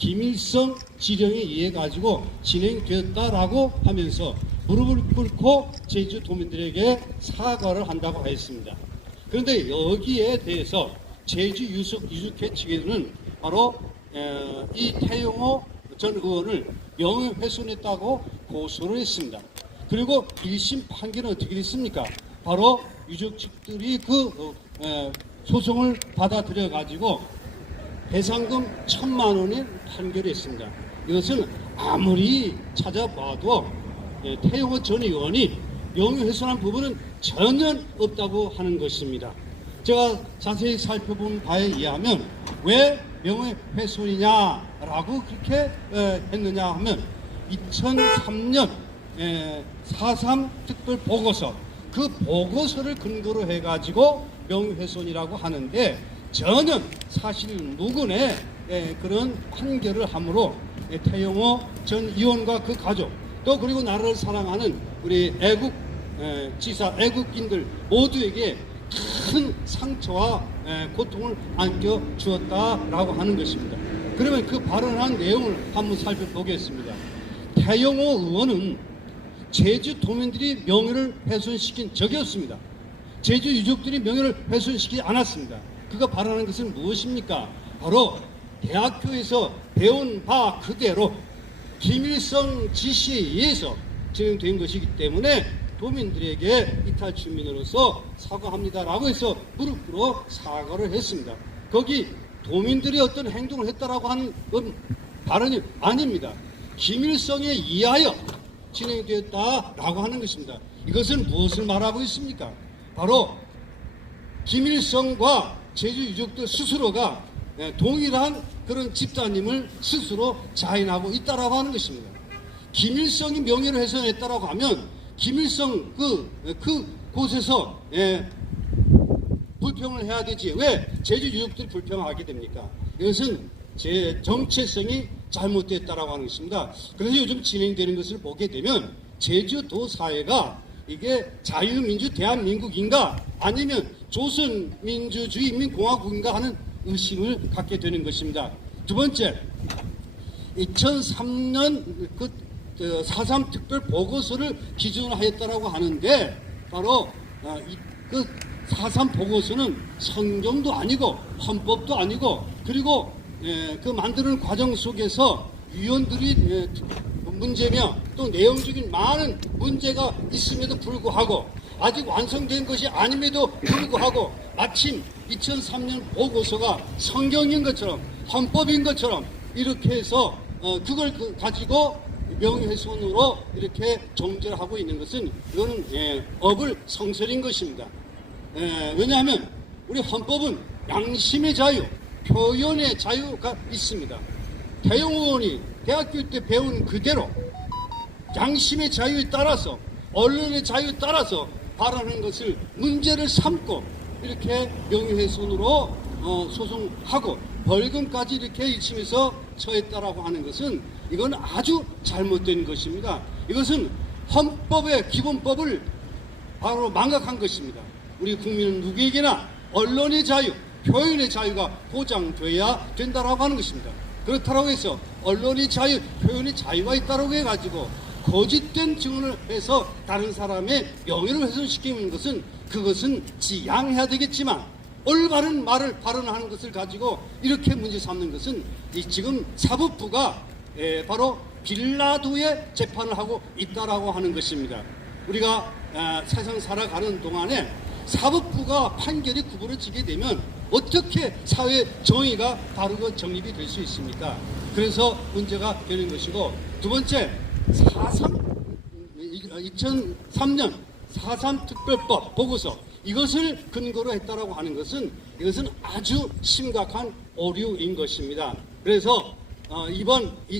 기밀성 지령에 의해 가지고 진행되었다라고 하면서 무릎을 꿇고 제주도민들에게 사과를 한다고 했습니다. 그런데 여기에 대해서 제주 유족회 측에는 바로 이 태용호 전 의원을 명예훼손했다고 고소를 했습니다. 그리고 1심 판결은 어떻게 됐습니까? 바로 유족 측들이 그 소송을 받아들여 가지고 배상금 1,000만 원의 판결이 있습니다. 이것은 아무리 찾아봐도 태용호 전 의원이 명예훼손한 부분은 전혀 없다고 하는 것입니다. 제가 자세히 살펴본 바에 의하면 왜 명예훼손이냐라고 그렇게 했느냐 하면 2003년 4.3 특별 보고서, 그 보고서를 근거로 해가지고 명예훼손이라고 하는데 전혀 사실 무근의 그런 판결을 함으로 태용호 전 의원과 그 가족, 또 그리고 나라를 사랑하는 우리 지사 애국인들 모두에게 큰 상처와 고통을 안겨주었다라고 하는 것입니다. 그러면 그 발언한 내용을 한번 살펴보겠습니다. 태용호 의원은 제주 도민들이 명예를 훼손시킨 적이 없습니다. 제주 유족들이 명예를 훼손시키지 않았습니다. 그가 발언한 것은 무엇입니까? 바로 대학교에서 배운 바 그대로 김일성 지시에 의해서 진행된 것이기 때문에 도민들에게 이탈 주민으로서 사과합니다라고 해서 무릎 꿇어 사과를 했습니다. 거기 도민들이 어떤 행동을 했다라고 하는 건 발언이 아닙니다. 김일성에 의하여 진행되었다라고 하는 것입니다. 이것은 무엇을 말하고 있습니까? 바로 김일성과 제주 유족들 스스로가 동일한 그런 집단임을 스스로 자인하고 있다라고 하는 것입니다. 김일성이 명예를 훼손했다라고 하면 김일성 그 곳에서 불평을 해야 되지 왜 제주 유족들이 불평하게 됩니까? 이것은 제 정체성이 잘못됐다라고 하는 것입니다. 그래서 요즘 진행되는 것을 보게 되면 제주도 사회가 이게 자유민주 대한민국인가 아니면 조선민주주의인민공화국인가 하는 의심을 갖게 되는 것입니다. 두 번째, 2003년 그 4.3 특별 보고서를 기준으로 하였다라고 하는데 바로 그 4.3 보고서는 성경도 아니고 헌법도 아니고 그리고 그 만드는 과정 속에서 위원들이 문제며 또 내용적인 많은 문제가 있음에도 불구하고 아직 완성된 것이 아님에도 불구하고 마침 2003년 보고서가 성경인 것처럼 헌법인 것처럼 이렇게 해서 그걸 가지고 명예훼손으로 이렇게 정죄를 하고 있는 것은 이거는 업을 성설인 것입니다. 왜냐하면 우리 헌법은 양심의 자유, 표현의 자유가 있습니다. 태용호 의원이 대학교 때 배운 그대로 양심의 자유에 따라서 언론의 자유에 따라서 발언하는 것을 문제를 삼고 이렇게 명예훼손으로 소송하고 벌금까지 이렇게 1심에서 처했다라고 하는 것은 이건 아주 잘못된 것입니다. 이것은 헌법의 기본법을 바로 망각한 것입니다. 우리 국민은 누구에게나 언론의 자유, 표현의 자유가 보장돼야 된다라고 하는 것입니다. 그렇다고 해서 언론의 자유, 표현의 자유가 있다라고 해가지고 거짓된 증언을 해서 다른 사람의 명예를 훼손시키는 것은 그것은 지양해야 되겠지만 올바른 말을 발언하는 것을 가지고 이렇게 문제 삼는 것은 지금 사법부가 바로 빌라도의 재판을 하고 있다라고 하는 것입니다. 우리가 세상 살아가는 동안에 사법부가 판결이 구부러지게 되면 어떻게 사회 정의가 바르고 정립이 될 수 있습니까? 그래서 문제가 되는 것이고 두 번째 2003년 4.3 특별법 보고서 이것을 근거로 했다라고 하는 것은 이것은 아주 심각한 오류인 것입니다. 그래서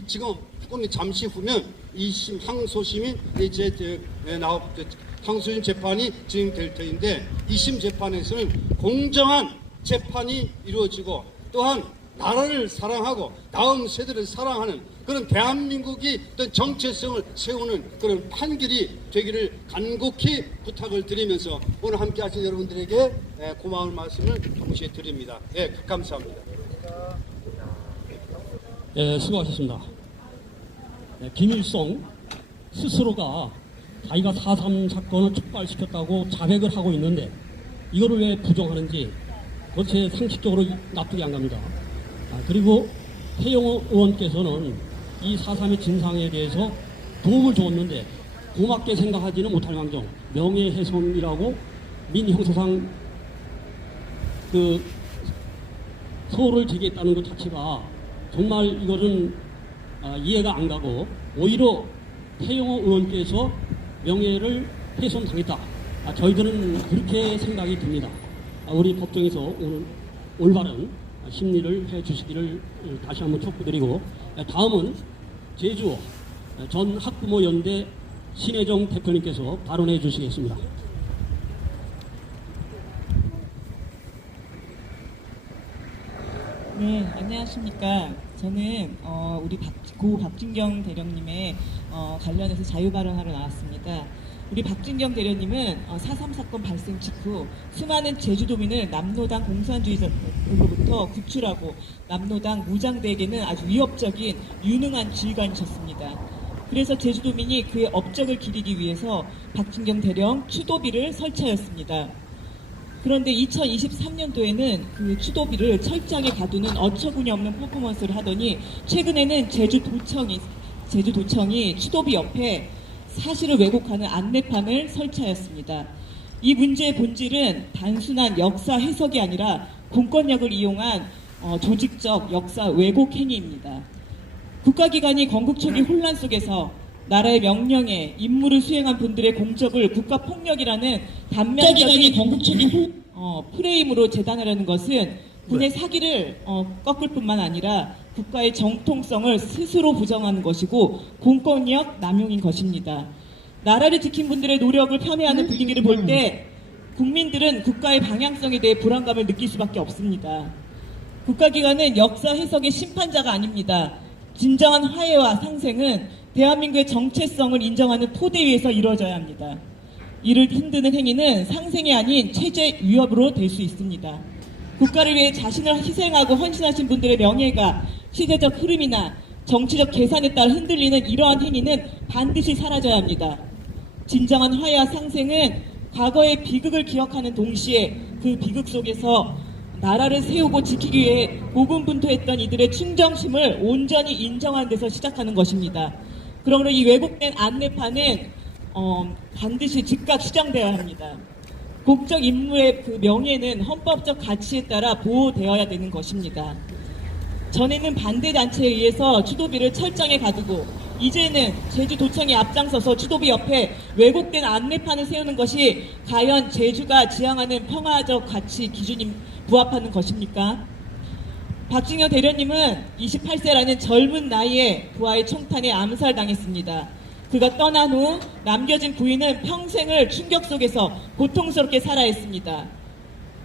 지금 잠시 후면 2심 항소심이 이제 항소심 재판이 진행될 터인데 2심 재판에서는 공정한 재판이 이루어지고 또한 나라를 사랑하고 다음 세대를 사랑하는 그런 대한민국이 어떤 정체성을 세우는 그런 판결이 되기를 간곡히 부탁을 드리면서 오늘 함께 하신 여러분들에게 고마운 말씀을 동시에 드립니다. 감사합니다. 수고하셨습니다. 김일성 스스로가 자기가 4.3 사건을 촉발시켰다고 자백을 하고 있는데 이거를 왜 부정하는지 그것이 상식적으로 납득이 안 갑니다. 그리고 태영호 의원께서는 이 4.3의 진상에 대해서 도움을 줬는데 고맙게 생각하지는 못할 망정 명예훼손이라고 민형사상 그 소를 제기했다는 것 자체가 정말 이거는 이해가 안 가고 오히려 태영호 의원께서 명예를 훼손당했다. 저희들은 그렇게 생각이 듭니다. 우리 법정에서 오늘 올바른 심리를 해 주시기를 다시 한번 촉구드리고 다음은 제주 전 학부모 연대 신혜정 대표님께서 발언해 주시겠습니다. 네, 안녕하십니까. 저는 우리 고 박진경 대령님의 관련해서 자유 발언하러 나왔습니다. 우리 박진경 대령님은 4.3 사건 발생 직후 수많은 제주도민을 남로당 공산주의자로부터 구출하고 남로당 무장대에게는 아주 위협적인 유능한 지휘관이셨습니다. 그래서 제주도민이 그의 업적을 기리기 위해서 박진경 대령 추도비를 설치하였습니다. 그런데 2023년도에는 그 추도비를 철저하게 가두는 어처구니 없는 퍼포먼스를 하더니 최근에는 제주도청이 추도비 옆에 사실을 왜곡하는 안내판을 설치하였습니다. 이 문제의 본질은 단순한 역사 해석이 아니라 공권력을 이용한 조직적 역사 왜곡 행위입니다. 국가기관이 건국초기 혼란 속에서 나라의 명령에 임무를 수행한 분들의 공적을 국가폭력이라는 단면적인 프레임으로 재단하려는 것은 군의 사기를 꺾을 뿐만 아니라 국가의 정통성을 스스로 부정하는 것이고 공권력 남용인 것입니다. 나라를 지킨 분들의 노력을 폄훼하는 분위기를 볼 때 국민들은 국가의 방향성에 대해 불안감을 느낄 수밖에 없습니다. 국가기관은 역사 해석의 심판자가 아닙니다. 진정한 화해와 상생은 대한민국의 정체성을 인정하는 토대 위에서 이루어져야 합니다. 이를 흔드는 행위는 상생이 아닌 체제 위협으로 될 수 있습니다. 국가를 위해 자신을 희생하고 헌신하신 분들의 명예가 시대적 흐름이나 정치적 계산에 따라 흔들리는 이러한 행위는 반드시 사라져야 합니다. 진정한 화해와 상생은 과거의 비극을 기억하는 동시에 그 비극 속에서 나라를 세우고 지키기 위해 고군분투했던 이들의 충정심을 온전히 인정하는 데서 시작하는 것입니다. 그러므로 이 왜곡된 안내판은 반드시 즉각 수정되어야 합니다. 공적 임무의 그 명예는 헌법적 가치에 따라 보호되어야 되는 것입니다. 전에는 반대단체에 의해서 추도비를 철장에 가두고 이제는 제주도청이 앞장서서 추도비 옆에 왜곡된 안내판을 세우는 것이 과연 제주가 지향하는 평화적 가치 기준에 부합하는 것입니까? 박진경 대령님은 28세라는 젊은 나이에 부하의 총탄에 암살당했습니다. 그가 떠난 후 남겨진 부인은 평생을 충격 속에서 고통스럽게 살아야 했습니다.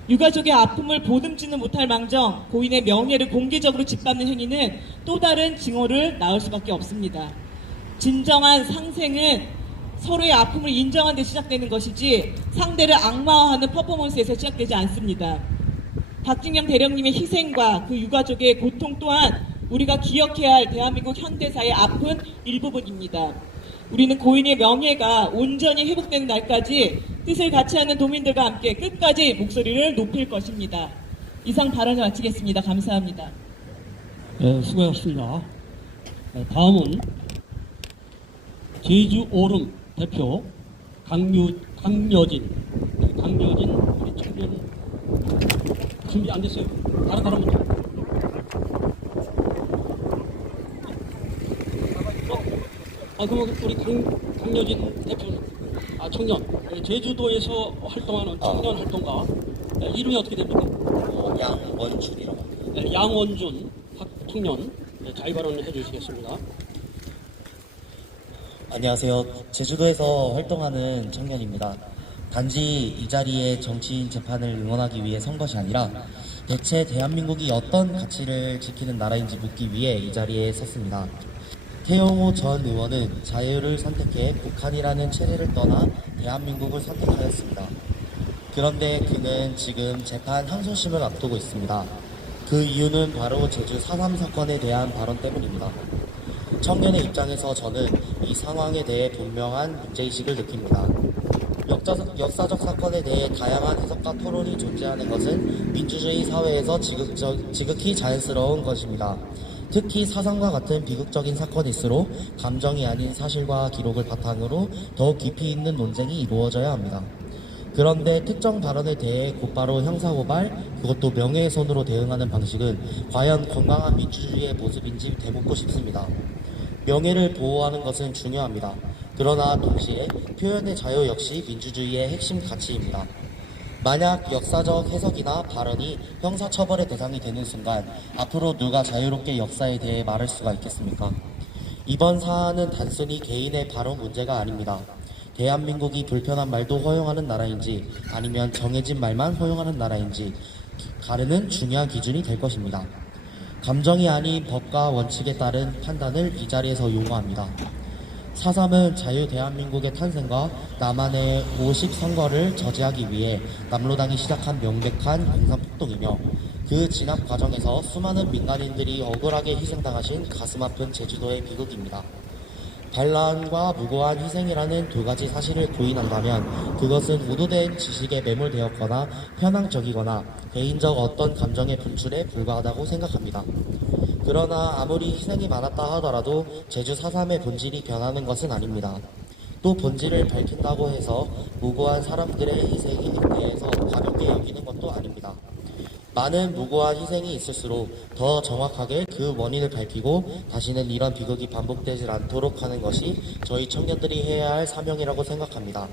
유가족의 아픔을 보듬지는 못할 망정 고인의 명예를 공개적으로 짓밟는 행위는 또 다른 징후를 낳을 수밖에 없습니다. 진정한 상생은 서로의 아픔을 인정하는 데 시작되는 것이지 상대를 악마화하는 퍼포먼스에서 시작되지 않습니다. 박진경 대령님의 희생과 그 유가족의 고통 또한 우리가 기억해야 할 대한민국 현대사의 아픈 일부분입니다. 우리는 고인의 명예가 온전히 회복되는 날까지 뜻을 같이 하는 도민들과 함께 끝까지 목소리를 높일 것입니다. 이상 발언을 마치겠습니다. 감사합니다. 수고하셨습니다. 다음은 제주 오름 대표 강여진 우리 청년 준비 안 됐어요. 다른 사람부터. 그럼 우리 강여진 대표는 청년 제주도에서 활동하는 청년 활동가 이름이 어떻게 됩니까? 양원준이라고 합니다. 양원준 청년 자유 발언을 해주시겠습니다. 안녕하세요. 제주도에서 활동하는 청년입니다. 단지 이 자리에 정치인 재판을 응원하기 위해 선 것이 아니라 대체 대한민국이 어떤 가치를 지키는 나라인지 묻기 위해 이 자리에 섰습니다. 태영호 전 의원은 자유를 선택해 북한이라는 체제를 떠나 대한민국을 선택하였습니다. 그런데 그는 지금 재판 항소심을 앞두고 있습니다. 그 이유는 바로 제주 4.3 사건에 대한 발언 때문입니다. 청년의 입장에서 저는 이 상황에 대해 분명한 문제의식을 느낍니다. 역사적 사건에 대해 다양한 해석과 토론이 존재하는 것은 민주주의 사회에서 지극히 자연스러운 것입니다. 특히 4.3과 같은 비극적인 사건일수록 감정이 아닌 사실과 기록을 바탕으로 더욱 깊이 있는 논쟁이 이루어져야 합니다. 그런데 특정 발언에 대해 곧바로 형사고발, 그것도 명예훼손으로 대응하는 방식은 과연 건강한 민주주의의 모습인지 되묻고 싶습니다. 명예를 보호하는 것은 중요합니다. 그러나 동시에 표현의 자유 역시 민주주의의 핵심 가치입니다. 만약 역사적 해석이나 발언이 형사처벌의 대상이 되는 순간 앞으로 누가 자유롭게 역사에 대해 말할 수가 있겠습니까? 이번 사안은 단순히 개인의 발언 문제가 아닙니다. 대한민국이 불편한 말도 허용하는 나라인지 아니면 정해진 말만 허용하는 나라인지 가르는 중요한 기준이 될 것입니다. 감정이 아닌 법과 원칙에 따른 판단을 이 자리에서 요구합니다. 4.3은 자유 대한민국의 탄생과 남한의 50 선거를 저지하기 위해 남로당이 시작한 명백한 공산폭동이며 그 진압 과정에서 수많은 민간인들이 억울하게 희생당하신 가슴 아픈 제주도의 비극입니다. 반란과 무고한 희생이라는 두 가지 사실을 부인한다면 그것은 의도된 지식에 매몰되었거나 편향적이거나 개인적 어떤 감정의 분출에 불과하다고 생각합니다. 그러나 아무리 희생이 많았다 하더라도 제주 4.3의 본질이 변하는 것은 아닙니다. 또 본질을 밝힌다고 해서 무고한 사람들의 희생에 대해서 가볍게 여기는 것도 아닙니다. 많은 무고한 희생이 있을수록 더 정확하게 그 원인을 밝히고 다시는 이런 비극이 반복되지 않도록 하는 것이 저희 청년들이 해야 할 사명이라고 생각합니다.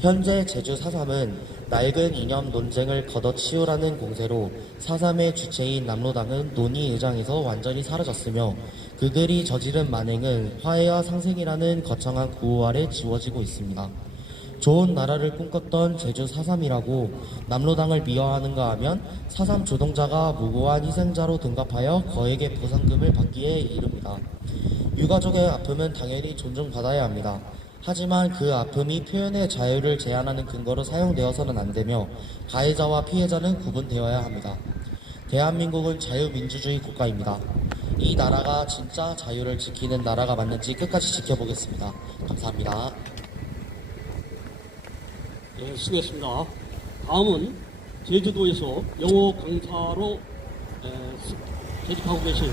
현재 제주 4.3은 낡은 이념 논쟁을 걷어치우라는 공세로 4.3의 주체인 남로당은 논의의장에서 완전히 사라졌으며 그들이 저지른 만행은 화해와 상생이라는 거창한 구호 아래 지워지고 있습니다. 좋은 나라를 꿈꿨던 제주 4.3이라고 남로당을 미화하는가 하면 4.3 주동자가 무고한 희생자로 등갑하여 거액의 보상금을 받기에 이릅니다. 유가족의 아픔은 당연히 존중받아야 합니다. 하지만 그 아픔이 표현의 자유를 제한하는 근거로 사용되어서는 안 되며 가해자와 피해자는 구분되어야 합니다. 대한민국은 자유민주주의 국가입니다. 이 나라가 진짜 자유를 지키는 나라가 맞는지 끝까지 지켜보겠습니다. 감사합니다. 네, 수고했습니다. 다음은 제주도에서 영어 강사로 재직하고 계신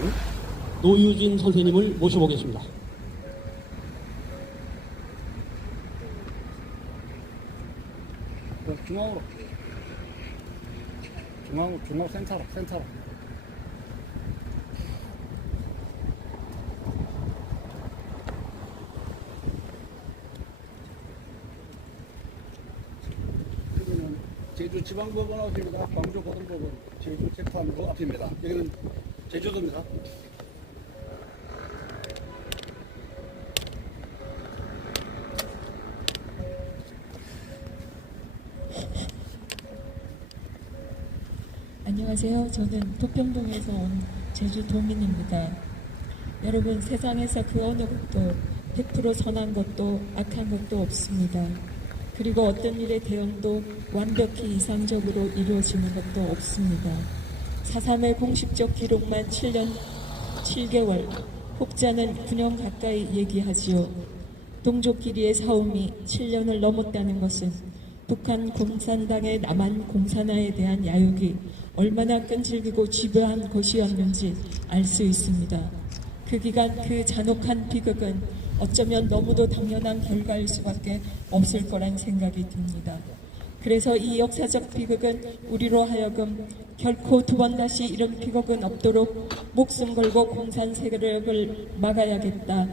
노유진 선생님을 모셔보겠습니다. 중앙으로 센터로 여기는 제주지방법원 앞입니다. 광주고등법원 제주재판부 앞입니다. 여기는 제주도입니다. 안녕하세요. 저는 도평동에서 온 제주도민입니다. 여러분, 세상에서 그 어느 것도 100% 선한 것도 악한 것도 없습니다. 그리고 어떤 일의 대응도 완벽히 이상적으로 이루어지는 것도 없습니다. 4.3의 공식적 기록만 7년 7개월, 혹자는 9년 가까이 얘기하지요. 동족끼리의 싸움이 7년을 넘었다는 것은 북한 공산당의 남한 공산화에 대한 야욕이 얼마나 끈질기고 집요한 것이었는지 알 수 있습니다. 그 기간 그 잔혹한 비극은 어쩌면 너무도 당연한 결과일 수밖에 없을 거란 생각이 듭니다. 그래서 이 역사적 비극은 우리로 하여금 결코 두 번 다시 이런 비극은 없도록 목숨 걸고 공산 세력을 막아야겠다.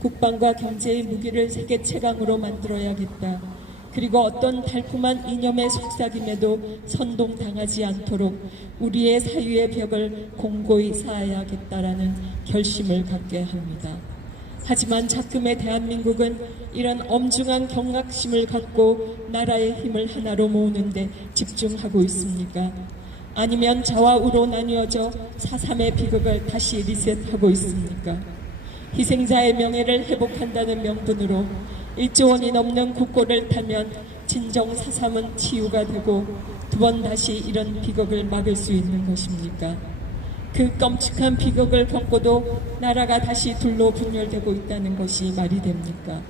국방과 경제의 무기를 세계 최강으로 만들어야겠다. 그리고 어떤 달콤한 이념의 속삭임에도 선동당하지 않도록 우리의 사유의 벽을 공고히 쌓아야겠다라는 결심을 갖게 합니다. 하지만 작금의 대한민국은 이런 엄중한 경각심을 갖고 나라의 힘을 하나로 모으는데 집중하고 있습니까? 아니면 좌우로 나뉘어져 4.3의 비극을 다시 리셋하고 있습니까? 희생자의 명예를 회복한다는 명분으로 1조 원이 넘는 국고를 타면 진정 4.3은 치유가 되고 두 번 다시 이런 비극을 막을 수 있는 것입니까? 그 끔찍한 비극을 겪고도 나라가 다시 둘로 분열되고 있다는 것이 말이 됩니까?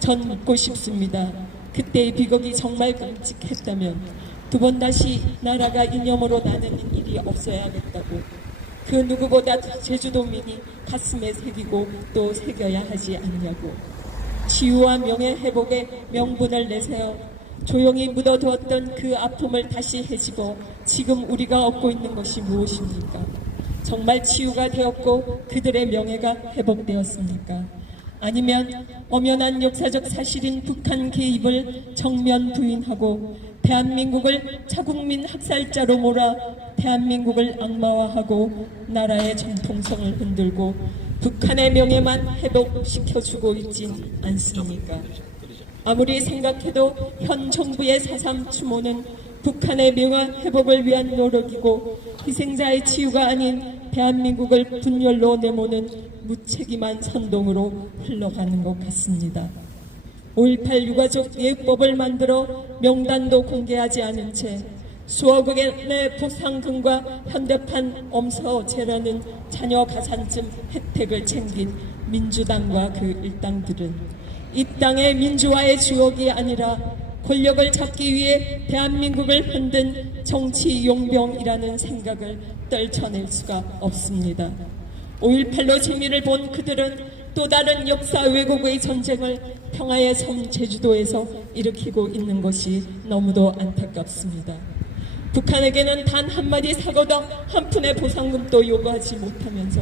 전 묻고 싶습니다. 그때의 비극이 정말 끔찍했다면 두 번 다시 나라가 이념으로 나누는 일이 없어야겠다고 그 누구보다 제주도민이 가슴에 새기고 또 새겨야 하지 않냐고 치유와 명예 회복의 명분을 내세워 조용히 묻어두었던 그 아픔을 다시 헤집어 지금 우리가 얻고 있는 것이 무엇입니까? 정말 치유가 되었고 그들의 명예가 회복되었습니까? 아니면 엄연한 역사적 사실인 북한 개입을 정면 부인하고 대한민국을 자국민 학살자로 몰아 대한민국을 악마화하고 나라의 정통성을 흔들고 북한의 명예만 회복시켜주고 있진 않습니까? 아무리 생각해도 현 정부의 4.3 추모는 북한의 명예 회복을 위한 노력이고 희생자의 치유가 아닌 대한민국을 분열로 내모는 무책임한 선동으로 흘러가는 것 같습니다. 5.18 유가족 예우법을 만들어 명단도 공개하지 않은 채 수억원의 보상금과 현대판 엄서제라는 자녀 가산점 혜택을 챙긴 민주당과 그 일당들은 이 땅의 민주화의 주역이 아니라 권력을 잡기 위해 대한민국을 흔든 정치 용병이라는 생각을 떨쳐낼 수가 없습니다. 5.18로 재미를 본 그들은 또 다른 역사 왜곡의 전쟁을 평화의 섬 제주도에서 일으키고 있는 것이 너무도 안타깝습니다. 북한에게는 단 한마디 사과도 한 푼의 보상금도 요구하지 못하면서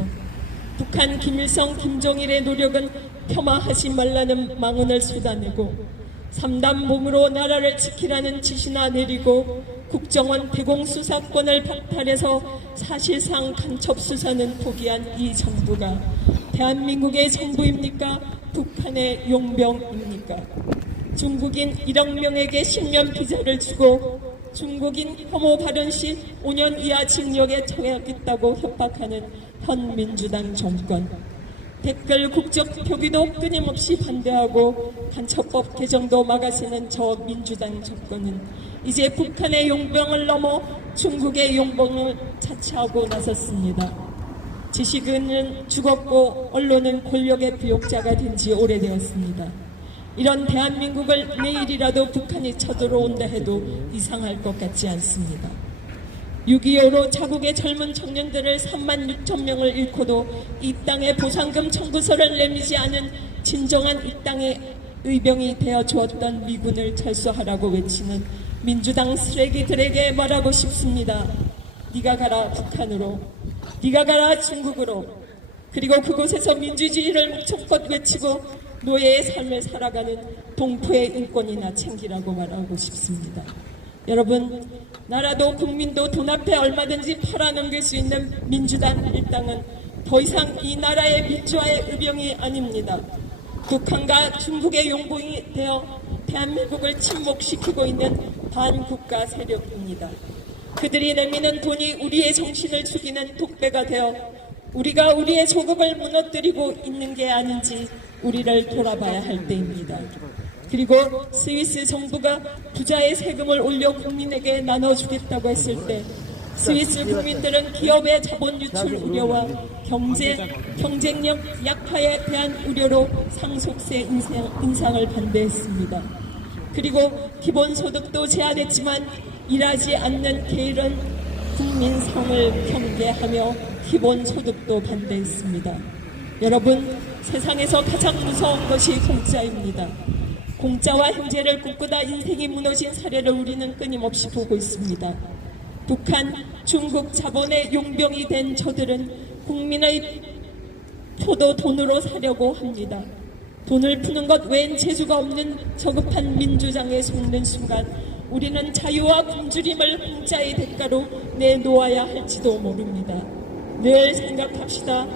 북한 김일성, 김정일의 노력은 폄하하지 말라는 망언을 쏟아내고 3단봉으로 나라를 지키라는 지시나 내리고 국정원 대공수사권을 박탈해서 사실상 간첩수사는 포기한 이 정부가 대한민국의 정부입니까? 북한의 용병입니까? 중국인 1억 명에게 10년 비자를 주고 중국인 혐오 발언 시 5년 이하 징역에 처하겠다고 협박하는 현 민주당 정권. 댓글 국적 표기도 끊임없이 반대하고 간첩법 개정도 막아세는 저 민주당 정권은 이제 북한의 용병을 넘어 중국의 용병을 차치하고 나섰습니다. 지식인은 죽었고 언론은 권력의 부역자가 된 지 오래되었습니다. 이런 대한민국을 내일이라도 북한이 쳐들어온다 해도 이상할 것 같지 않습니다. 6.25로 자국의 젊은 청년들을 3만 6천 명을 잃고도 이 땅에 보상금 청구서를 내미지 않은 진정한 이 땅의 의병이 되어 주었던 미군을 철수하라고 외치는 민주당 쓰레기들에게 말하고 싶습니다. 네가 가라 북한으로, 네가 가라 중국으로, 그리고 그곳에서 민주주의를 무척껏 외치고 노예의 삶을 살아가는 동포의 인권이나 챙기라고 말하고 싶습니다. 여러분, 나라도 국민도 돈 앞에 얼마든지 팔아넘길 수 있는 민주당 일당은 더 이상 이 나라의 민주화의 의병이 아닙니다. 북한과 중국의 용봉이 되어 대한민국을 침묵시키고 있는 반국가 세력입니다. 그들이 내미는 돈이 우리의 정신을 죽이는 독배가 되어 우리가 우리의 조국을 무너뜨리고 있는 게 아닌지 우리를 돌아봐야 할 때입니다. 그리고 스위스 정부가 부자의 세금을 올려 국민에게 나눠주겠다고 했을 때 스위스 국민들은 기업의 자본 유출 우려와 경쟁력 약화에 대한 우려로 상속세 인상을 반대했습니다. 그리고 기본소득도 제한했지만 일하지 않는 게으른 국민성을 경계하며 기본소득도 반대했습니다. 여러분, 세상에서 가장 무서운 것이 공짜입니다. 공짜와 형제를 꿈꾸다 인생이 무너진 사례를 우리는 끊임없이 보고 있습니다. 북한, 중국 자본의 용병이 된 저들은 국민의 표도 돈으로 사려고 합니다. 돈을 푸는 것 외엔 재주가 없는 저급한 민주당에 속는 순간 우리는 자유와 굶주림을 공짜의 대가로 내놓아야 할지도 모릅니다. 늘 생각합시다.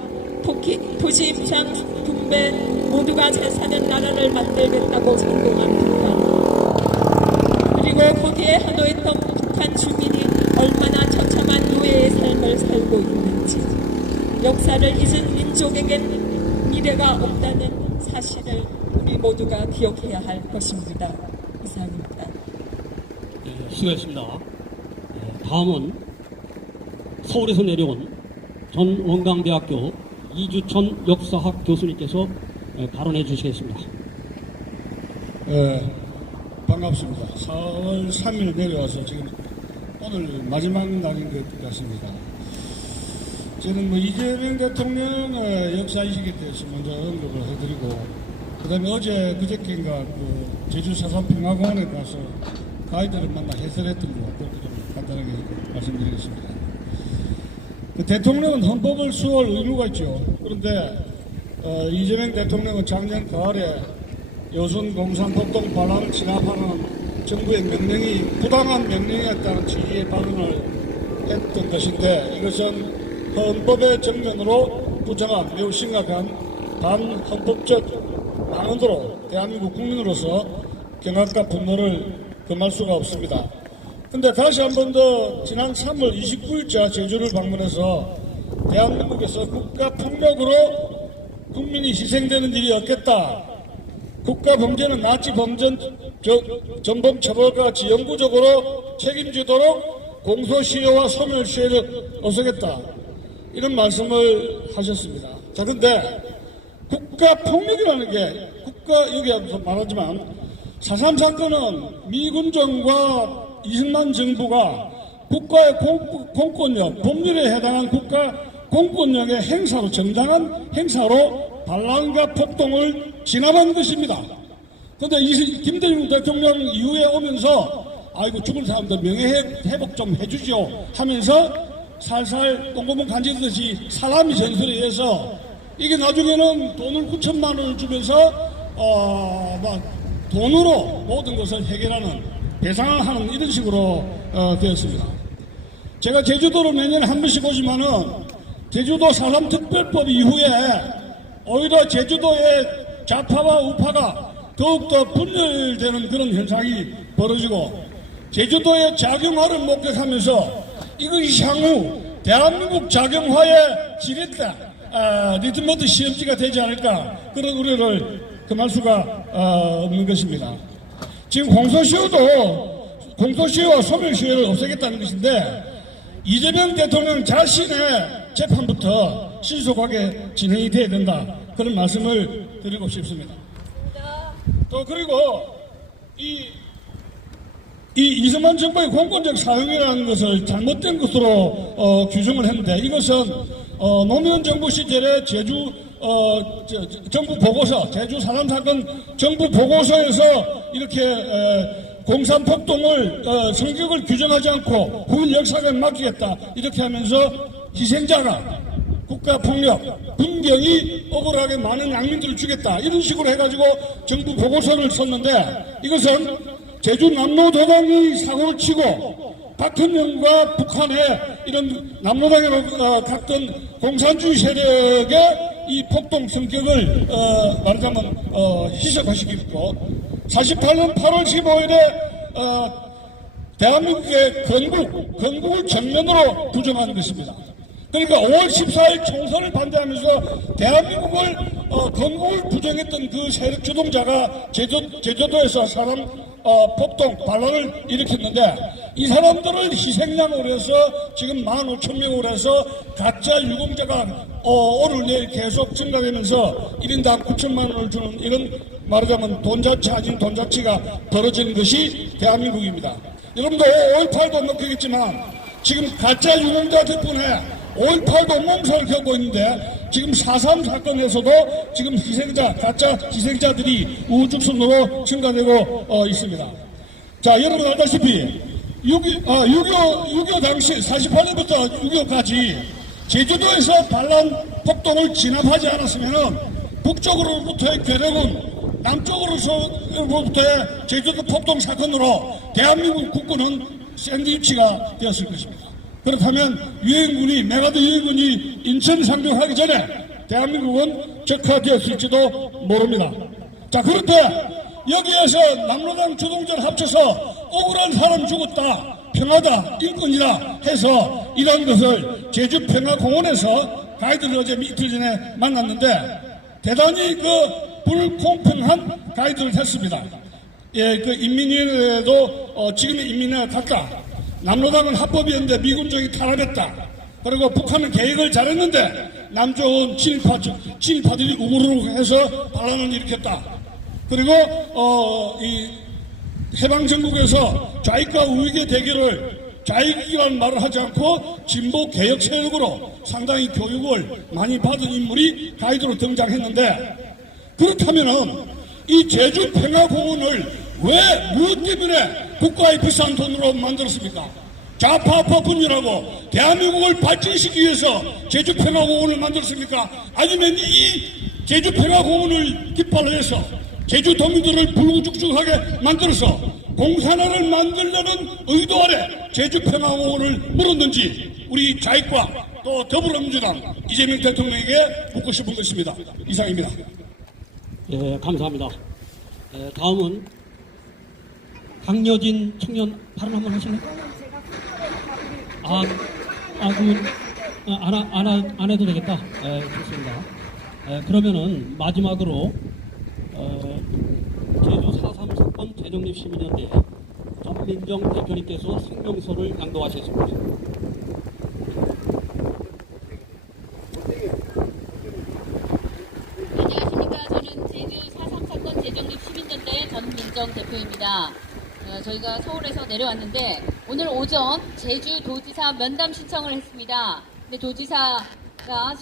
도시 부상 분배 모두가 잘 사는 나라를 만들겠다고 성공한 북한, 그리고 거기에 한호했던 북한 주민이 얼마나 처참한 노예의 삶을 살고 있는지, 역사를 잊은 민족에겐 미래가 없다는 사실을 우리 모두가 기억해야 할 것입니다. 이상입니다. 수고했습니다. 다음은 서울에서 내려온 전 원광대학교 이주천 역사학 교수님께서 발언해 주시겠습니다. 반갑습니다. 4월 3일 내려와서 지금 오늘 마지막 날인 것 같습니다. 저는 이재명 대통령 역사의식에 대해서 먼저 언급을 해드리고, 그 다음에 어제 그저께인가 제주 사산평화공원에 가서 가이드를 만나 해설했던 것 그렇게 좀 간단하게 말씀드리겠습니다. 대통령은 헌법을 수호할 의무가 있죠. 그런데 이재명 대통령은 작년 가을에 여순 공산 폭동 반환 진압하는 정부의 명령이 부당한 명령이었다는 취지의 발언을 했던 것인데, 이것은 헌법의 정면으로 부정한 매우 심각한 반헌법적 망언으로 대한민국 국민으로서 경악과 분노를 금할 수가 없습니다. 근데 다시 한 번 더 지난 3월 29일자 제주를 방문해서 대한민국에서 국가폭력으로 국민이 희생되는 일이 없겠다. 국가범죄는 나치 전범 처벌과 같이 영구적으로 책임지도록 공소시효와 소멸시효를 없애겠다. 이런 말씀을 하셨습니다. 자, 근데 국가폭력이라는 게 여기서 말하지만 4.3 사건은 미군정과 이승만 정부가 국가의 공권력, 법률에 해당한 국가 공권력의 행사로, 정당한 행사로 반란과 폭동을 진압한 것입니다. 그런데 김대중 대통령 이후에 오면서 아이고 죽은 사람들 명예회복 좀 해주죠 하면서 살살 똥구멍 간지듯이 사람이 전설에 의해서 이게 나중에는 돈을 9천만 원을 주면서 막 돈으로 모든 것을 해결하는, 배상하는 이런 식으로 되었습니다. 제가 제주도를 매년에 한 번씩 오지만은 제주도 4.3 특별법 이후에 오히려 제주도의 좌파와 우파가 더욱더 분열되는 그런 현상이 벌어지고, 제주도의 자경화를 목격하면서 이것이 향후 대한민국 자경화의 지렛대, 리트머스 시험지가 되지 않을까, 그런 우려를 금할 수가 없는 것입니다. 지금 공소시효와 소멸시효를 없애겠다는 것인데, 이재명 대통령 자신의 재판부터 신속하게 진행이 돼야 된다, 그런 말씀을 드리고 싶습니다. 또 그리고 이 이승만 정부의 공권적 사용이라는 것을 잘못된 것으로 규정을 했는데, 이것은 노무현 정부 시절에 제주 정부 보고서, 제주 4.3 사건 정부 보고서에서 이렇게 공산 폭동을 성격을 규정하지 않고 후일 역사에 맡기겠다 이렇게 하면서 희생자가 국가폭력, 군경이 억울하게 많은 양민들을 죽였다 이런 식으로 해가지고 정부 보고서를 썼는데, 이것은 제주 남로도당이 사고를 치고 박헌영과 북한의 이런 남로당으로 갔던 공산주의 세력의 이 폭동 성격을 말하자면 희석화시키고, 48년 8월 15일에 대한민국의 건국을 정면으로 부정하는 것입니다. 그러니까 5월 14일 총선을 반대하면서 대한민국을 건국을 부정했던 그 세력 주동자가 제주도에서 사람 폭동, 반란을 일으켰는데, 이 사람들을 희생양으로 해서 지금 15,000명으로 해서 가짜 유공자가 오늘 내일 계속 증가되면서 1인당 9천만 원을 주는 이런 말하자면 돈자치 아닌 돈자치가 벌어지는 것이 대한민국입니다. 여러분도 5.18도 느끼겠지만 지금 가짜 유공자 덕분에 5.18도 몸살을 겪고 있는데, 지금 4.3 사건에서도 지금 가짜 희생자들이 우후죽순으로 증가되고 있습니다. 자, 여러분 알다시피 6.25 당시 48년부터 6.25까지 제주도에서 반란 폭동을 진압하지 않았으면은 북쪽으로부터의 괴력은 남쪽으로부터의 제주도 폭동 사건으로 대한민국 국군은 샌드위치가 되었을 것입니다. 그렇다면 메가드 유엔군이 인천 상륙하기 전에 대한민국은 적화되었을지도 모릅니다. 자, 그런데 여기에서 남로당 주동자를 합쳐서 억울한 사람 죽었다, 평화다, 일꾼이다 해서 이런 것을 제주 평화공원에서 가이드를 어제 이틀 전에 만났는데, 대단히 불공평한 가이드를 했습니다. 예, 인민위원회도 지금의 인민위와 같다. 남로당은 합법이었는데 미군 쪽이 탄압했다. 그리고 북한은 계획을 잘했는데 남쪽은 친일파들이 우르르 해서 반란을 일으켰다. 그리고 이 해방정국에서 좌익과 우익의 대결을 좌익이라는 말을 하지 않고 진보 개혁 세력으로 상당히 교육을 많이 받은 인물이 가이드로 등장했는데, 그렇다면은 이 제주 평화공원을 왜 무엇 때문에 국가의 비싼 돈으로 만들었습니까? 좌파파 분열하고 대한민국을 발전시키기 위해서 제주 평화공원을 만들었습니까? 아니면 이 제주 평화공원을 깃발로 해서 제주 도민들을 불구죽죽하게 만들어서 공산화를 만들려는 의도 아래 제주 평화공원을 물었는지 우리 좌익과 또 더불어민주당 이재명 대통령에게 묻고 싶은 것입니다. 이상입니다. 예, 감사합니다. 다음은 강여진 청년 발언 한번 하실래요? 안 해도 되겠다. 좋습니다. 그러면은 마지막으로 제주 4.3 사건 재정립 12년대 전민정 대표님께서 성명서를 낭독하셨습니다. 안녕하십니까. 저는 제주 4.3 사건 재정립 12년대 전민정 대표입니다. 저희가 서울에서 내려왔는데 오늘 오전 제주도지사 면담 신청을 했습니다. 근데 도지사가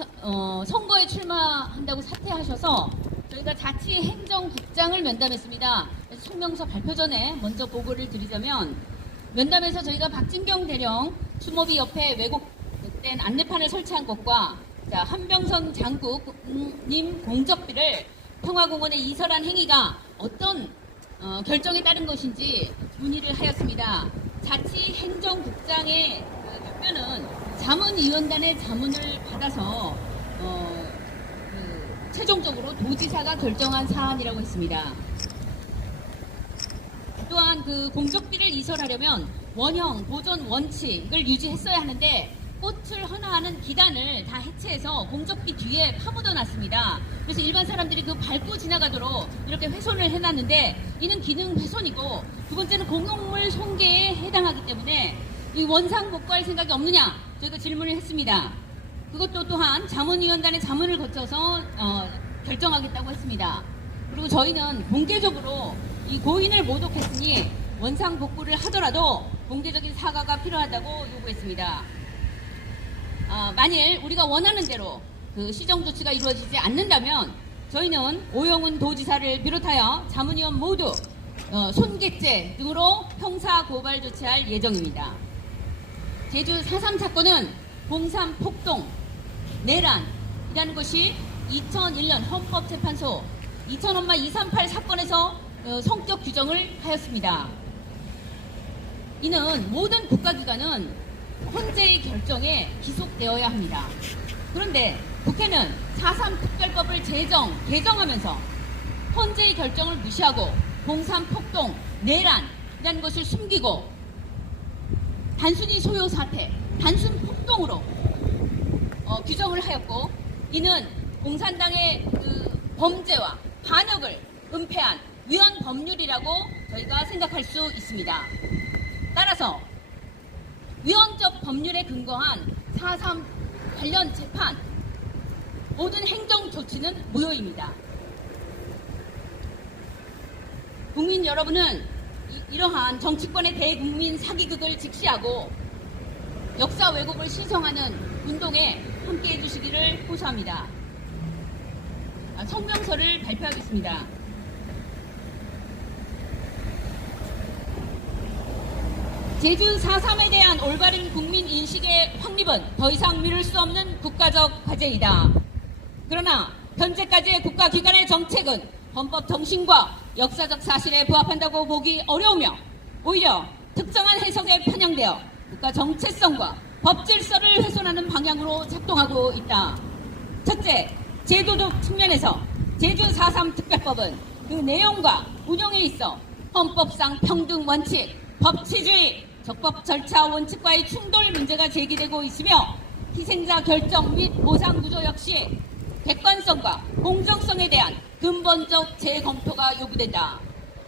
선거에 출마한다고 사퇴하셔서 저희가 자치행정국장을 면담했습니다. 그래서 성명서 발표 전에 먼저 보고를 드리자면, 면담에서 저희가 박진경 대령 추모비 옆에 왜곡된 안내판을 설치한 것과 한병선 장국님 공적비를 평화공원에 이설한 행위가 어떤 결정에 따른 것인지 문의를 하였습니다. 자치행정국장의 답변은 자문위원단의 자문을 받아서 최종적으로 도지사가 결정한 사안이라고 했습니다. 또한 그 공적비를 이설하려면 원형, 보존 원칙을 유지했어야 하는데 꽃을 헌화하는 기단을 다 해체해서 공적비 뒤에 파묻어 놨습니다. 그래서 일반 사람들이 그 밟고 지나가도록 이렇게 훼손을 해놨는데, 이는 기능 훼손이고, 두 번째는 공용물 손괴에 해당하기 때문에 이 원상 복구할 생각이 없느냐 저희가 질문을 했습니다. 그것도 또한 자문위원단의 자문을 거쳐서 결정하겠다고 했습니다. 그리고 저희는 공개적으로 이 고인을 모독했으니 원상 복구를 하더라도 공개적인 사과가 필요하다고 요구했습니다. 만일 우리가 원하는 대로 그 시정 조치가 이루어지지 않는다면 저희는 오영훈 도지사를 비롯하여 자문위원 모두 손괴죄 등으로 형사 고발 조치할 예정입니다. 제주 4.3 사건은 공산 폭동, 내란이라는 것이 2001년 헌법재판소 2000엄마 238 사건에서 성격 규정을 하였습니다. 이는 모든 국가기관은 헌재의 결정에 기속되어야 합니다. 그런데 국회는 4.3 특별법을 개정하면서 헌재의 결정을 무시하고 공산폭동, 내란이라는 것을 숨기고 단순히 소요 사태, 단순 폭동으로 규정을 하였고, 이는 공산당의 그 범죄와 반역을 은폐한 위헌 법률이라고 저희가 생각할 수 있습니다. 따라서 위헌적 법률에 근거한 4.3 관련 재판, 모든 행정 조치는 무효입니다. 국민 여러분은 이러한 정치권의 대국민 사기극을 직시하고 역사 왜곡을 시정하는 운동에 함께해 주시기를 호소합니다. 성명서를 발표하겠습니다. 제주 4.3에 대한 올바른 국민 인식의 확립은 더 이상 미룰 수 없는 국가적 과제이다. 그러나 현재까지의 국가기관의 정책은 헌법 정신과 역사적 사실에 부합한다고 보기 어려우며 오히려 특정한 해석에 편향되어 국가 정체성과 법 질서를 훼손하는 방향으로 작동하고 있다. 첫째, 제도적 측면에서 제주 4.3 특별법은 그 내용과 운용에 있어 헌법상 평등 원칙, 법치주의, 적법 절차 원칙과의 충돌 문제가 제기되고 있으며 희생자 결정 및 보상 구조 역시 객관성과 공정성에 대한 근본적 재검토가 요구된다.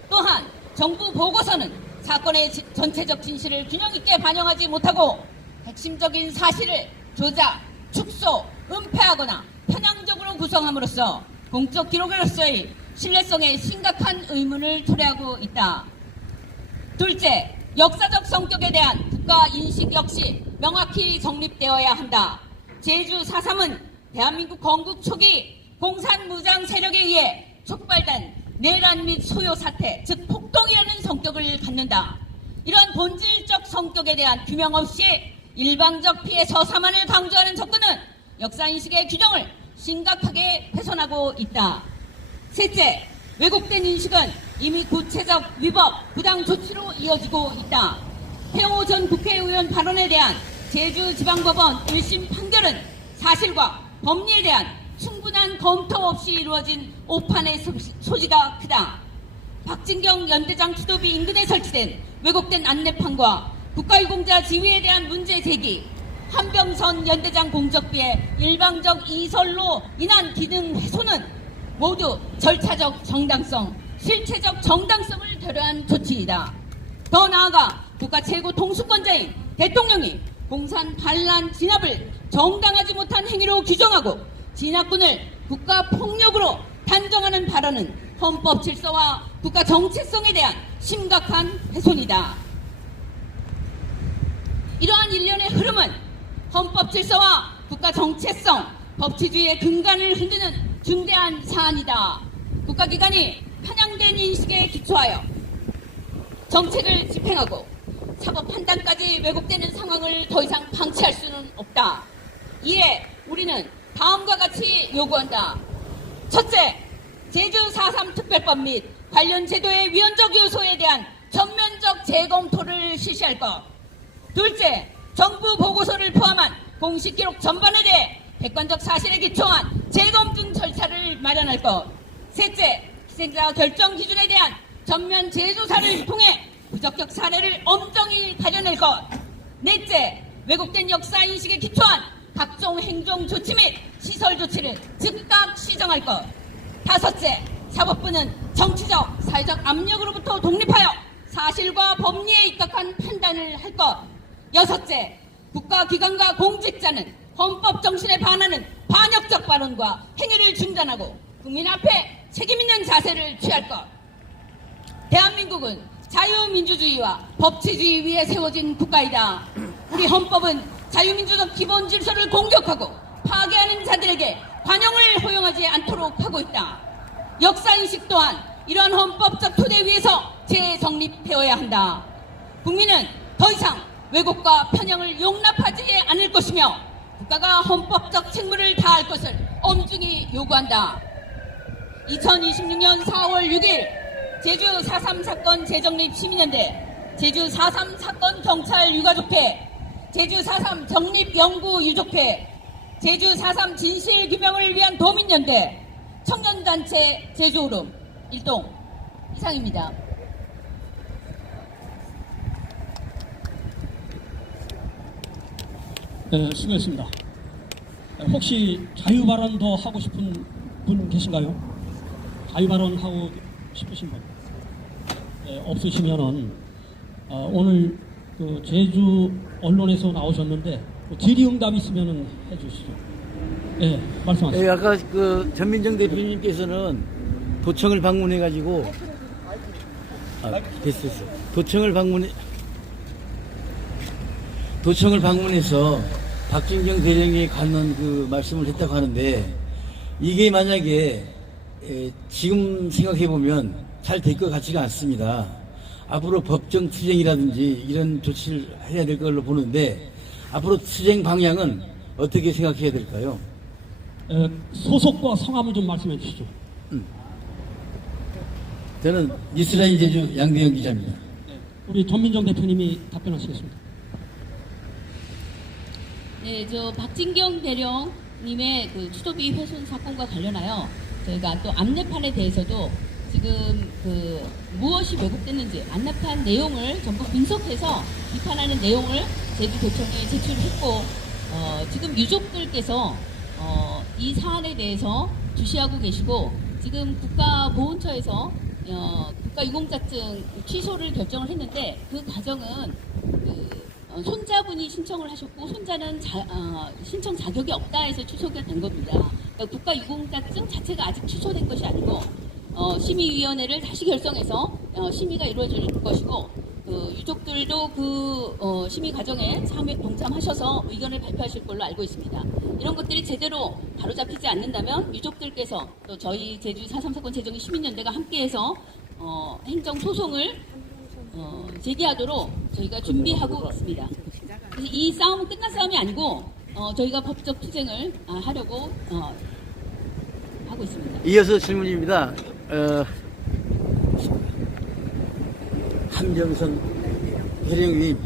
또한 정부 보고서는 사건의 전체적 진실을 균형 있게 반영하지 못하고 핵심적인 사실을 조작, 축소, 은폐하거나 편향적으로 구성함으로써 공적 기록으로서의 신뢰성에 심각한 의문을 초래하고 있다. 둘째, 역사적 성격에 대한 국가 인식 역시 명확히 정립되어야 한다. 제주 4.3은 대한민국 건국 초기 공산무장 세력에 의해 촉발된 내란 및 소요 사태, 즉 폭동이라는 성격을 갖는다. 이런 본질적 성격에 대한 규명 없이 일방적 피해 서사만을 강조하는 접근은 역사인식의 균형을 심각하게 훼손하고 있다. 셋째, 왜곡된 인식은 이미 구체적 위법, 부당 조치로 이어지고 있다. 태호 전 국회의원 발언에 대한 제주지방법원 1심 판결은 사실과 법리에 대한 충분한 검토 없이 이루어진 오판의 소지가 크다. 박진경 연대장 추도비 인근에 설치된 왜곡된 안내판과 국가유공자 지위에 대한 문제 제기, 한병선 연대장 공적비의 일방적 이설로 인한 기능 훼손은 모두 절차적 정당성, 실체적 정당성을 결여한 조치이다. 더 나아가 국가 최고 통수권자인 대통령이 공산 반란 진압을 정당하지 못한 행위로 규정하고 진압군을 국가폭력으로 단정하는 발언은 헌법 질서와 국가 정체성에 대한 심각한 훼손이다. 이러한 일련의 흐름은 헌법 질서와 국가 정체성, 법치주의의 근간을 흔드는 중대한 사안이다. 국가기관이 편향된 인식에 기초하여 정책을 집행하고 사법 판단까지 왜곡되는 상황을 더 이상 방치할 수는 없다. 이에 우리는 다음과 같이 요구한다. 첫째, 제주 4.3 특별법 및 관련 제도의 위헌적 요소에 대한 전면적 재검토를 실시할 것. 둘째, 정부 보고서를 포함한 공식 기록 전반에 대해 객관적 사실에 기초한 재검증 절차를 마련할 것. 셋째, 희생자 결정 기준에 대한 전면 재조사를 통해 부적격 사례를 엄정히 가려낼 것. 넷째, 왜곡된 역사인식에 기초한 각종 행정 조치 및 시설 조치를 즉각 시정할 것. 다섯째, 사법부는 정치적, 사회적 압력으로부터 독립하여 사실과 법리에 입각한 판단을 할 것. 여섯째, 국가기관과 공직자는 헌법 정신에 반하는 반역적 발언과 행위를 중단하고 국민 앞에 책임있는 자세를 취할 것. 대한민국은 자유민주주의와 법치주의 위에 세워진 국가이다. 우리 헌법은 자유민주적 기본 질서를 공격하고 파괴하는 자들에게 관용을 허용하지 않도록 하고 있다. 역사인식 또한 이러한 헌법적 토대 위에서 재정립되어야 한다. 국민은 더 이상 왜곡과 편향을 용납하지 않을 것이며 국가가 헌법적 책무를 다할 것을 엄중히 요구한다. 2026년 4월 6일 제주 4.3 사건 재정립 시민연대, 제주 4.3 사건 경찰 유가족회, 제주 4.3 정립연구 유족회, 제주 4.3 진실규명을 위한 도민연대, 청년단체 제주오름 일동 이상입니다. 네, 수고했습니다. 혹시 자유발언 더 하고 싶은 분 계신가요? 자유발언 하고 싶으신 분? 네, 없으시면은 오늘 그 제주 언론에서 나오셨는데 질의응답 있으면은 해주시죠. 네, 말씀하세요. 네, 아까 그 전민정 대표님께서는 도청을 방문해가지고 됐어. 도청을 방문해서 박진경 대령이 갖는 그 말씀을 했다고 하는데 이게 만약에 지금 생각해보면 잘 될 것 같지가 않습니다. 앞으로 법정 투쟁이라든지 이런 조치를 해야 될 걸로 보는데 앞으로 투쟁 방향은 어떻게 생각해야 될까요? 소속과 성함을 좀 말씀해 주시죠. 저는 뉴스라인 제주 양대영 기자입니다. 우리 전민정 대표님이 답변하시겠습니다. 네, 저 박진경 대령님의 그 추도비 훼손 사건과 관련하여 저희가 또 안내판에 대해서도 지금 그 무엇이 왜곡됐는지 안내판 내용을 전부 분석해서 비판하는 내용을 제주도청에 제출했고 지금 유족들께서 이 사안에 대해서 주시하고 계시고 지금 국가보훈처에서 국가유공자증 취소를 결정을 했는데 그 과정은 손자분이 신청을 하셨고 손자는 신청 자격이 없다 해서 취소가 된 겁니다. 그러니까 국가유공자증 자체가 아직 취소된 것이 아니고 심의위원회를 다시 결성해서 심의가 이루어질 것이고 유족들도 그 심의 과정에 동참하셔서 의견을 발표하실 걸로 알고 있습니다. 이런 것들이 제대로 바로잡히지 않는다면 유족들께서 또 저희 제주 4.3 사건 재정의 시민연대가 함께해서 행정 소송을 제기하도록 저희가 준비하고 있습니다. 그래서 이 싸움은 끝난 싸움이 아니고 저희가 법적 투쟁을 하려고 하고 있습니다. 이어서 질문입니다. 한병선 대령님,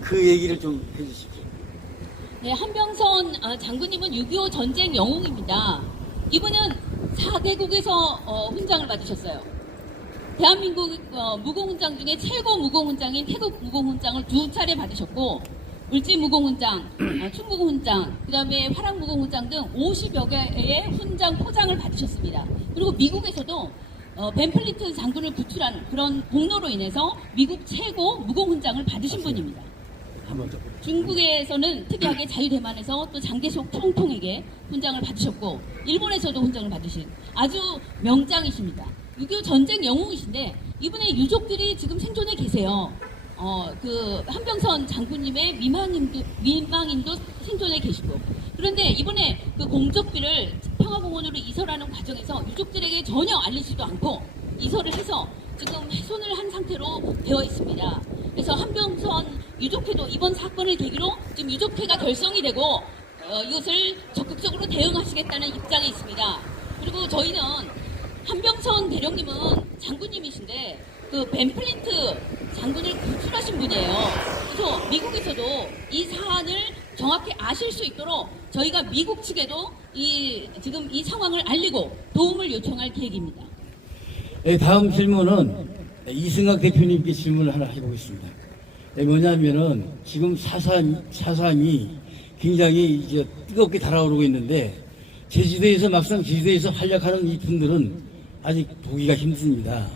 그 얘기를 좀 해주십시오. 네, 한병선 장군님은 6.25 전쟁 영웅입니다. 이분은 4개국에서 훈장을 받으셨어요. 대한민국 무공훈장 중에 최고 무공훈장인 태국 무공훈장을 2차례 받으셨고 울진 무공훈장, 충북 훈장, 그 다음에 화랑 무공훈장 등 50여 개의 훈장 포장을 받으셨습니다. 그리고 미국에서도 벤플리트 장군을 구출한 그런 공로로 인해서 미국 최고 무공훈장을 받으신 분입니다. 중국에서는 특이하게 자유대만에서 또 장개석 총통에게 훈장을 받으셨고 일본에서도 훈장을 받으신 아주 명장이십니다. 6.25 전쟁 영웅이신데 이분의 유족들이 지금 생존해 계세요. 그 한병선 장군님의 민망인도 생존해 계시고 그런데 이번에 그 공적비를 평화공원으로 이설하는 과정에서 유족들에게 전혀 알리지도 않고 이설을 해서 지금 훼손을 한 상태로 되어 있습니다. 그래서 한병선 유족회도 이번 사건을 계기로 지금 유족회가 결성이 되고 이것을 적극적으로 대응하시겠다는 입장에 있습니다. 그리고 저희는 한병선 대령님은 장군님이신데 그 벤플린트 장군을 구출하신 분이에요. 그래서 미국에서도 이 사안을 정확히 아실 수 있도록 저희가 미국 측에도 지금 이 상황을 알리고 도움을 요청할 계획입니다. 네, 다음 질문은 이승학 대표님께 질문을 하나 해보겠습니다. 뭐냐면은 지금 4.3이 굉장히 이제 뜨겁게 달아오르고 있는데 제주도에서 막상 제주도에서 활약하는 이 분들은 아직 보기가 힘듭니다.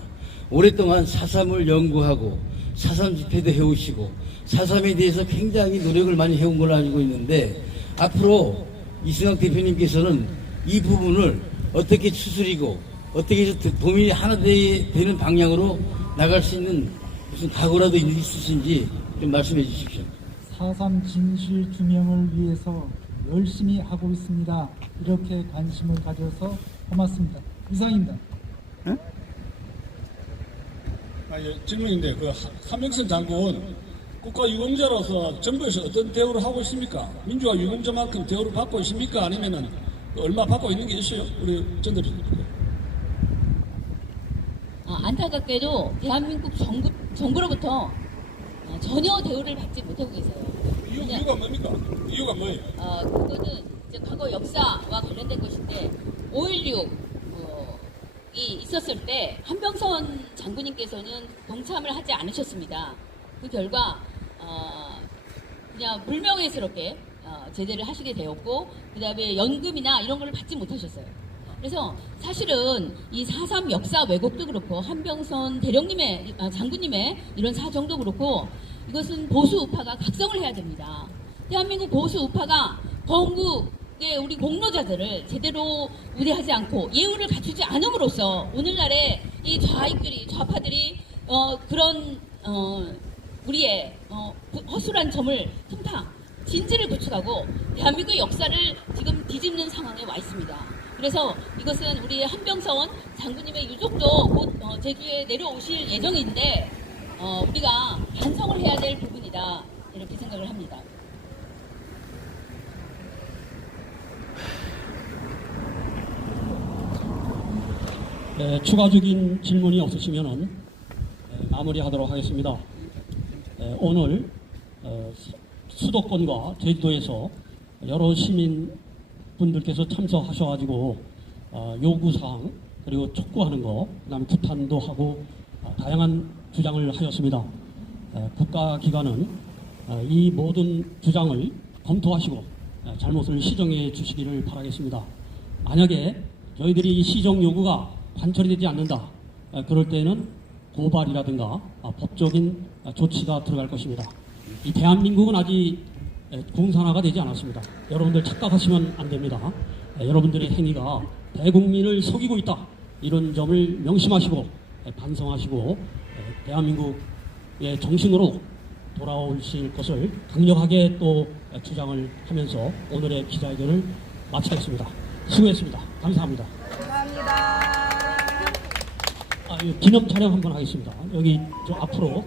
오랫동안 4.3을 연구하고 4.3 집회도 해오시고 4.3에 대해서 굉장히 노력을 많이 해온 걸로 알고 있는데 앞으로 이승학 대표님께서는 이 부분을 어떻게 추스리고 어떻게 해서 도민이 하나 되는 방향으로 나갈 수 있는 무슨 각오라도 있으신지 좀 말씀해 주십시오. 4.3 진실 규명을 위해서 열심히 하고 있습니다. 이렇게 관심을 가져서 고맙습니다. 이상입니다. 질문인데 그 한병선 장군 국가유공자로서 정부에서 어떤 대우를 하고 있습니까? 민주화 유공자만큼 대우를 받고 있습니까? 아니면은 얼마 받고 있는 게 있어요? 우리 전 대표님. 안타깝게도 대한민국 정부로부터 전혀 대우를 받지 못하고 계세요. 이유가 뭡니까? 이유가 뭐예요? 그거는 이제 과거 역사와 관련된 것인데 5.16이 있었을 때 한병선 장군님께서는 동참을 하지 않으셨습니다. 그 결과 그냥 불명예스럽게 제대를 하시게 되었고 그 다음에 연금이나 이런 걸 받지 못하셨어요. 그래서 사실은 이 4.3 역사 왜곡도 그렇고 한병선 대령님의 장군님의 이런 사정도 그렇고 이것은 보수 우파가 각성을 해야 됩니다. 대한민국 보수 우파가 건국의 우리 공로자들을 제대로 우대하지 않고 예우를 갖추지 않음으로써 오늘날의 이 좌파들이 그런 우리의 허술한 점을 틈타 진지를 구축하고 대한민국의 역사를 지금 뒤집는 상황에 와 있습니다. 그래서 이것은 우리 한병선 장군님의 유족도 곧 제주에 내려오실 예정인데 우리가 반성을 해야 될 부분이다 이렇게 생각을 합니다. 추가적인 질문이 없으시면 마무리하도록 하겠습니다. 오늘 수도권과 제주도에서 여러 시민분들께서 참석하셔가지고 요구사항 그리고 촉구하는 거 그다음에 구탄도 하고 다양한 주장을 하였습니다. 국가기관은 이 모든 주장을 검토하시고 잘못을 시정해 주시기를 바라겠습니다. 만약에 저희들이 이 시정 요구가 관철이 되지 않는다 그럴 때는 고발이라든가 법적인 조치가 들어갈 것입니다. 이 대한민국은 아직 공산화가 되지 않았습니다. 여러분들 착각하시면 안 됩니다. 여러분들의 행위가 대국민을 속이고 있다. 이런 점을 명심하시고 반성하시고 대한민국의 정신으로 돌아오실 것을 강력하게 또 주장을 하면서 오늘의 기자회견을 마치겠습니다. 수고했습니다. 감사합니다. 기념 촬영 한번 하겠습니다. 여기 저 앞으로.